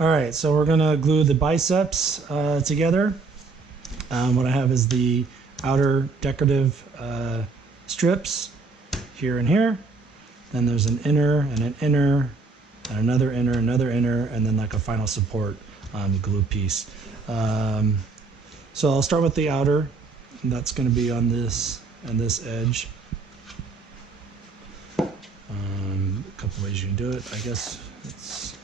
All right, so we're gonna glue the biceps together. What I have is the outer decorative strips here and here. Then there's an inner and an inner and another inner, and then like a final support glue piece. So I'll start with the outer, and that's going to be on this and this edge. A couple ways you can do it. I guess let's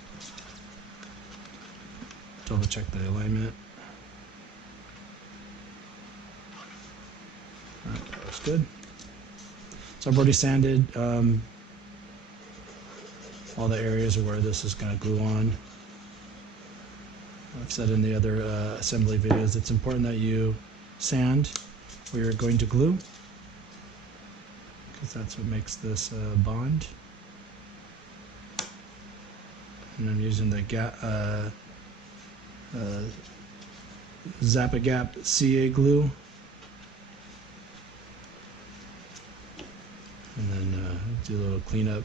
double check the alignment. That looks good. So I've already sanded all the areas where this is going to glue on. I've said in the other assembly videos, it's important that you sand where you're going to glue, because that's what makes this bond. And I'm using the Zap-A-Gap CA glue. And then do a little cleanup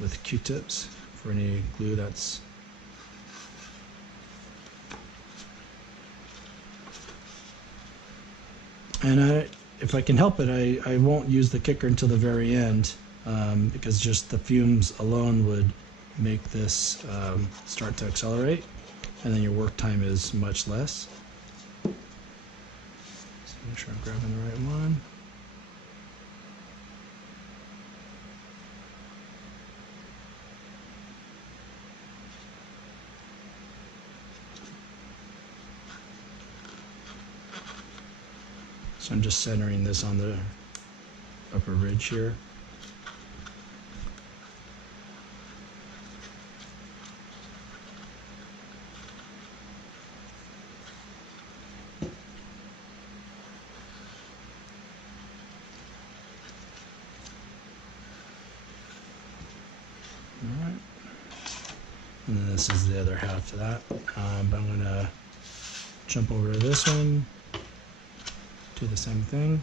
with Q-tips for any glue that's and if I can help it, I won't use the kicker until the very end, because just the fumes alone would make this start to accelerate, and then your work time is much less. So make sure I'm grabbing the right one. So I'm just centering this on the upper ridge here. All right. And then this is the other half of that. But I'm going to jump over to this one. Do the same thing.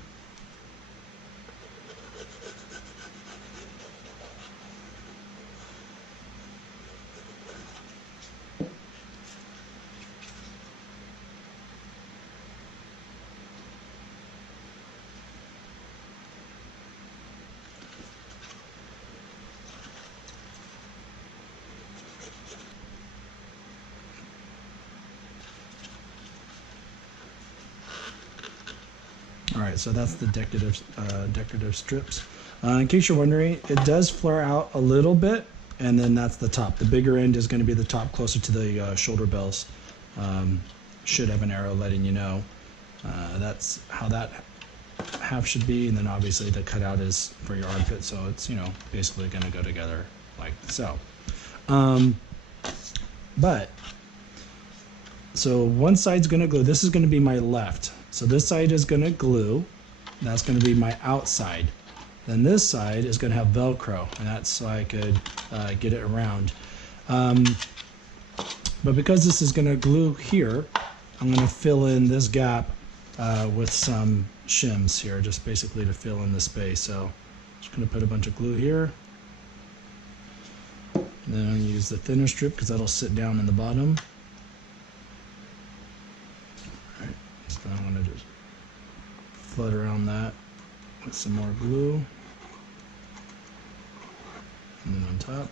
All right, so that's the decorative strips. In case you're wondering, it does flare out a little bit, and then that's the top. The bigger end is going to be the top closer to the shoulder bells. Should have an arrow letting you know. That's how that half should be, and then obviously the cutout is for your armpit, so it's, you know, basically going to go together like so. So one side's going to glue. This is going to be my left. So this side is going to glue. That's going to be my outside. Then this side is going to have Velcro, and that's so I could get it around. But because this is going to glue here, I'm going to fill in this gap with some shims here, just basically to fill in the space. So I'm just going to put a bunch of glue here. And then I'm going to use the thinner strip because that'll sit down in the bottom. So I'm going to just flood around that with some more glue, and then on top,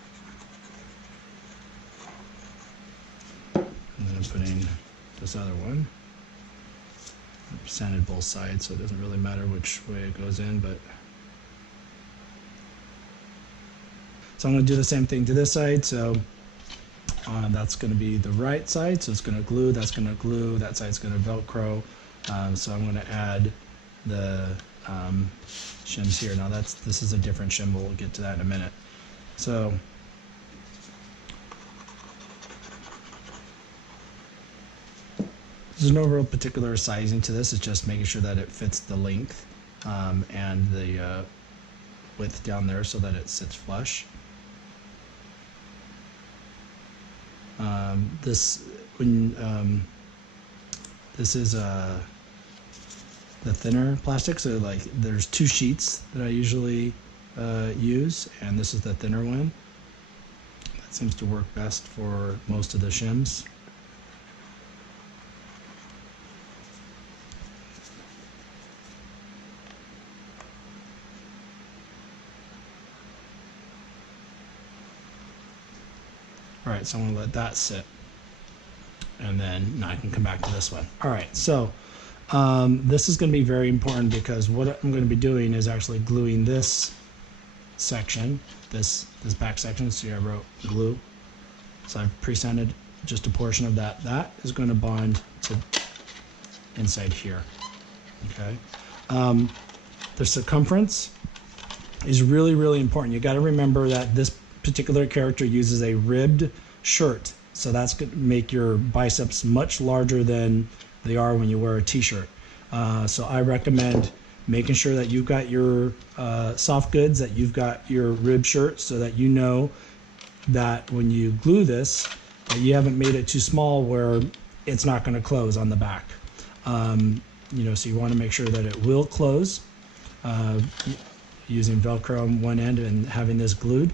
and then I'm putting this other one. I've sanded both sides, so it doesn't really matter which way it goes in, but so I'm going to do the same thing to this side. So that's going to be the right side, so it's going to glue, that's going to glue, that side's going to Velcro. So I'm going to add the shims here. Now this is a different shim, we'll get to that in a minute. So there's no real particular sizing to this, it's just making sure that it fits the length and the width down there so that it sits flush. This is the thinner plastic, so like there's two sheets that I usually use, and this is the thinner one. seems to work best for most of the shims. All right, so I'm going to let that sit. And then now I can come back to this one. All right, so this is going to be very important because what I'm going to be doing is actually gluing this section, this back section. See, I wrote glue. So I've pre-sanded just a portion of that. That is going to bond to inside here. Okay. The circumference is really, really important. You got to remember that this particular character uses a ribbed shirt. So that's going to make your biceps much larger than they are when you wear a t-shirt. So I recommend making sure that you've got your soft goods, that you've got your rib shirt, so that you know that when you glue this, that you haven't made it too small where it's not going to close on the back. You know, so you want to make sure that it will close using Velcro on one end and having this glued.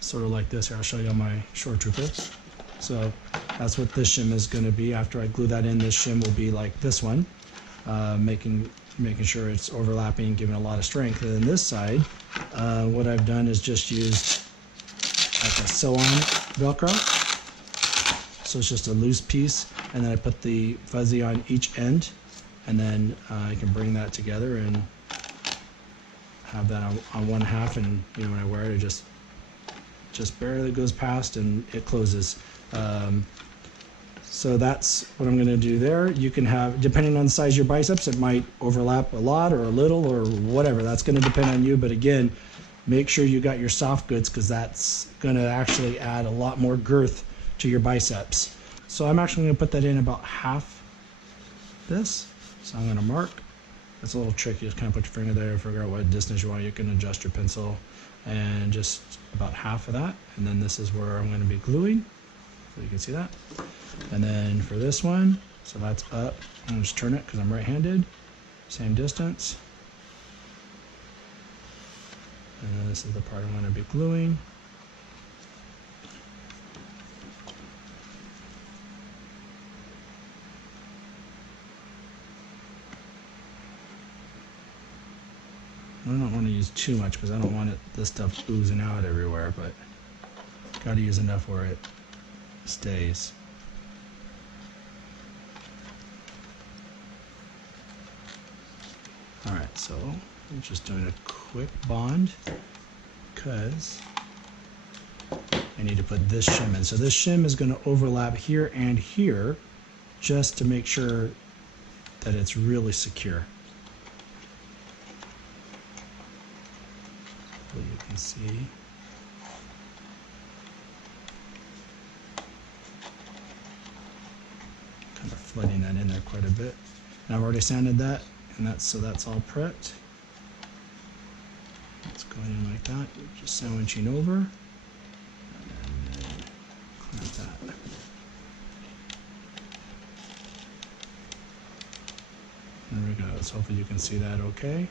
Sort of like this here. I'll show you on my shore trooper. So that's what this shim is going to be. After I glue that in, this shim will be like this one, making sure it's overlapping, giving a lot of strength. And then this side, what I've done is just used like a sew-on Velcro. So it's just a loose piece, and then I put the fuzzy on each end, and then I can bring that together and have that on one half, and you know, when I wear it, it just barely goes past and it closes. So that's what I'm going to do there. You can have, depending on the size of your biceps, it might overlap a lot or a little or whatever. That's going to depend on you. But again, make sure you got your soft goods, because that's going to actually add a lot more girth to your biceps. So I'm actually going to put that in about half this. So I'm going to mark. It's a little tricky. Just kind of put your finger there, figure out what distance you want. You can adjust your pencil, and just about half of that. And then this is where I'm going to be gluing. So you can see that. And then for this one, so that's up. I'm going to just turn it because I'm right-handed. Same distance. And then this is the part I'm going to be gluing. I don't want to use too much because I don't want this stuff oozing out everywhere, but got to use enough where it stays. Alright, so I'm just doing a quick bond because I need to put this shim in. So this shim is going to overlap here and here just to make sure that it's really secure. So you can see. Kind of flooding that in there quite a bit. And I've already sanded that, and that's all prepped. It's going in like that, just sandwiching over, and then clamp that. There we go. So hopefully you can see that okay.